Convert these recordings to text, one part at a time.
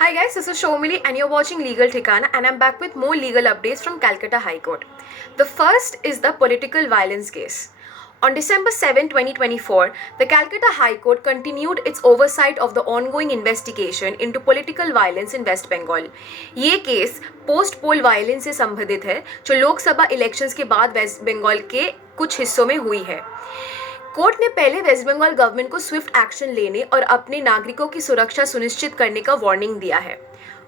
Hi guys, this is Shomili and you're watching Legal Thikana and I'm back with more legal updates from Calcutta High Court. The first is the political violence case. On December 7, 2024, the Calcutta High Court continued its oversight of the ongoing investigation into political violence in West Bengal. ये case post पोल violence से संबंधित है जो Lok Sabha elections के बाद waste Bengal के कुछ हिस्सों में हुई है। कोर्ट ने पहले वेस्ट बंगाल गवर्नमेंट को स्विफ्ट एक्शन लेने और अपने नागरिकों की सुरक्षा सुनिश्चित करने का वार्निंग दिया है।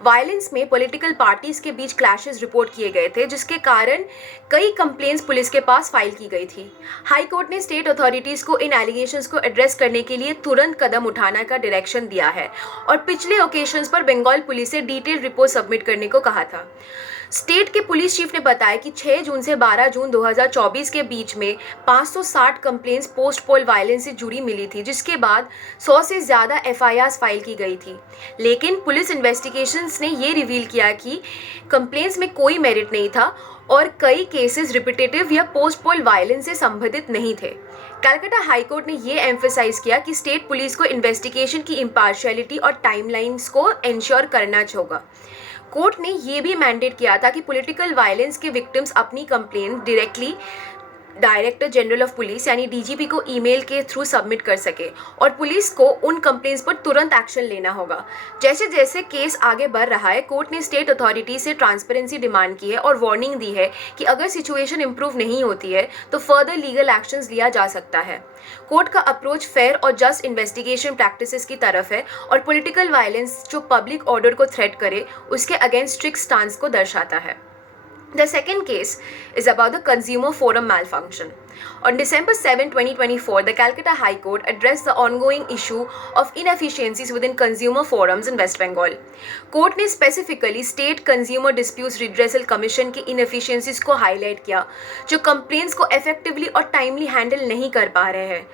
वायलेंस में पॉलिटिकल पार्टीज के बीच क्लैशेस रिपोर्ट किए गए थे जिसके कारण कई कंप्लेंट्स पुलिस के पास फाइल की गई थी। हाई कोर्ट ने स्टेट अथॉरिटीज को इन एलिगेशंस को एड्रेस करने के लिए तुरंत कदम उठाने का डायरेक्शन दिया है और पिछले ओकेशंस पर बंगाल पुलिस से डिटेल रिपोर्ट सबमिट करने को कहा था। स्टेट के पुलिस चीफ ने बताया कि 6 जून से 12 जून 2024 के बीच में 560 कंप्लेंट्स पोस्ट पोल वायलेंस से जुड़ी मिली थी, जिसके बाद 100 से ज़्यादा एफआईआर्स फाइल की गई थी। लेकिन पुलिस इन्वेस्टिगेशंस ने ये रिवील किया कि कंप्लेंट्स में कोई मेरिट नहीं था और कई केसेस रिपीटेटिव या पोस्ट पोल वायलेंस से संबंधित नहीं थे। कलकत्ता हाई कोर्ट ने ये एम्फेसाइज किया कि स्टेट पुलिस को इन्वेस्टिगेशन की इम्पार्शियलिटी और टाइमलाइंस को इंश्योर करना होगा। कोर्ट ने ये भी मैंडेट किया था कि पॉलिटिकल वायलेंस के विक्टिम्स अपनी complaint directly director general of police यानी डीजीपी को ईमेल के थ्रू सबमिट कर सके और पुलिस को उन कंप्लेंट्स पर तुरंत एक्शन लेना होगा। जैसे जैसे केस आगे बढ़ रहा है, कोर्ट ने स्टेट अथॉरिटी से ट्रांसपेरेंसी डिमांड की है और वार्निंग दी है कि अगर सिचुएशन इंप्रूव नहीं होती है तो फर्दर लीगल एक्शंस लिया जा सकता है। कोर्ट का अप्रोच फेयर और जस्ट इन्वेस्टिगेशन प्रैक्टिसेस की तरफ है और पॉलिटिकल वायलेंस जो पब्लिक ऑर्डर को थ्रेट करे उसके अगेंस्ट स्ट्रिक्ट स्टांस को दर्शाता है। The second case is about the consumer forum malfunction. On December 7, 2024, the Calcutta High Court addressed the ongoing issue of inefficiencies within consumer forums in West Bengal. Court ने specifically state consumer disputes redressal commission की inefficiencies को highlight किया जो complaints को effectively और timely handle नहीं कर पा रहे हैं।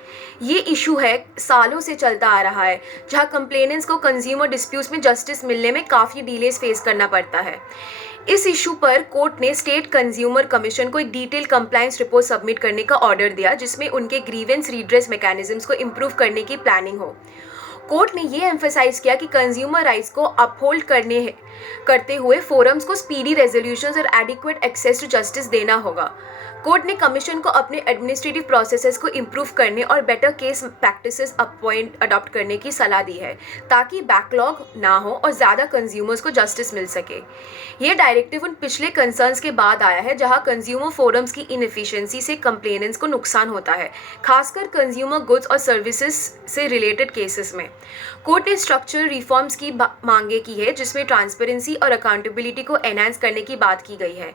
ये इशू है सालों से चलता आ रहा है जहां कंप्लेनेंट्स को कंज्यूमर डिस्प्यूट्स में जस्टिस मिलने में काफ़ी डिलेज फेस करना पड़ता है। इस इशू पर कोर्ट ने स्टेट कंज्यूमर कमीशन को एक डिटेल कंप्लायंस रिपोर्ट सबमिट करने का ऑर्डर दिया जिसमें उनके ग्रीवेंस रिड्रेस मैकेनिज्म्स को इम्प्रूव करने की प्लानिंग हो। कोर्ट ने ये एम्फेसाइज किया कि कंज्यूमर राइट्स को अपहोल्ड करते हुए फोरम्स को स्पीडी रेजोल्यूशंस और एडिक्वेट एक्सेस टू जस्टिस देना होगा। कोर्ट ने कमीशन को अपने एडमिनिस्ट्रेटिव प्रोसेसेस को इम्प्रूव करने और बेटर केस प्रैक्टिसेस अडॉप्ट करने की सलाह दी है ताकि बैकलॉग ना हो और ज़्यादा कंज्यूमर्स को जस्टिस मिल सके। ये डायरेक्टिव उन पिछले कंसर्न्स के बाद आया है जहां कंज्यूमर फोरम्स की इनएफिशिएंसी से कंप्लेनेंट्स को नुकसान होता है, खासकर कंज्यूमर गुड्स और सर्विसेज से रिलेटेड केसेस में। कोर्ट ने स्ट्रक्चरल रिफॉर्म्स की मांगे की है जिसमें ट्रांसपेरेंसी और अकाउंटेबिलिटी को एनहांस करने की बात की गई है।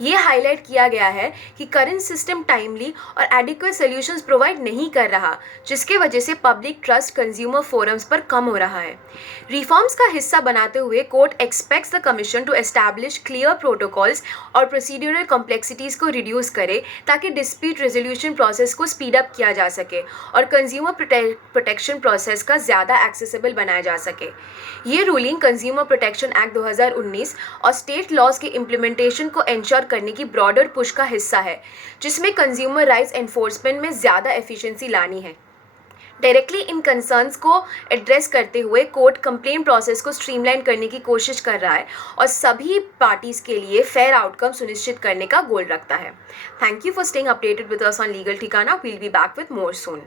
ये हाईलाइट किया गया है कि करंट सिस्टम टाइमली और एडिक्वेट सॉल्यूशंस प्रोवाइड नहीं कर रहा जिसके वजह से पब्लिक ट्रस्ट कंज्यूमर फोरम्स पर कम हो रहा है। रिफॉर्म्स का हिस्सा बनाते हुए court expects the commission to establish clear protocols और प्रोसीड्यूरल कॉम्प्लेक्सिटीज को रिड्यूस करे ताकि डिस्प्यूट रेजोल्यूशन प्रोसेस को स्पीड अप किया जा सके और कंज्यूमर प्रोटेक्शन प्रोसेस का ज़्यादा एक्सेसिबल बनाया जा सके। ये रूलिंग कंज्यूमर प्रोटेक्शन एक्ट 2019 और स्टेट लॉज के इम्प्लीमेंटेशन को एंश्योर करने की ब्रॉडर पुश का हिस्सा है जिसमें कंज्यूमर राइट्स एनफोर्समेंट में ज़्यादा एफिशिएंसी लानी है। डायरेक्टली इन कंसर्न्स को एड्रेस करते हुए कोर्ट कंप्लेंट प्रोसेस को स्ट्रीमलाइन करने की कोशिश कर रहा है और सभी पार्टीज के लिए फेयर आउटकम सुनिश्चित करने का गोल रखता है। Thank you for staying updated with us on legal Thikana. We'll be back with more soon.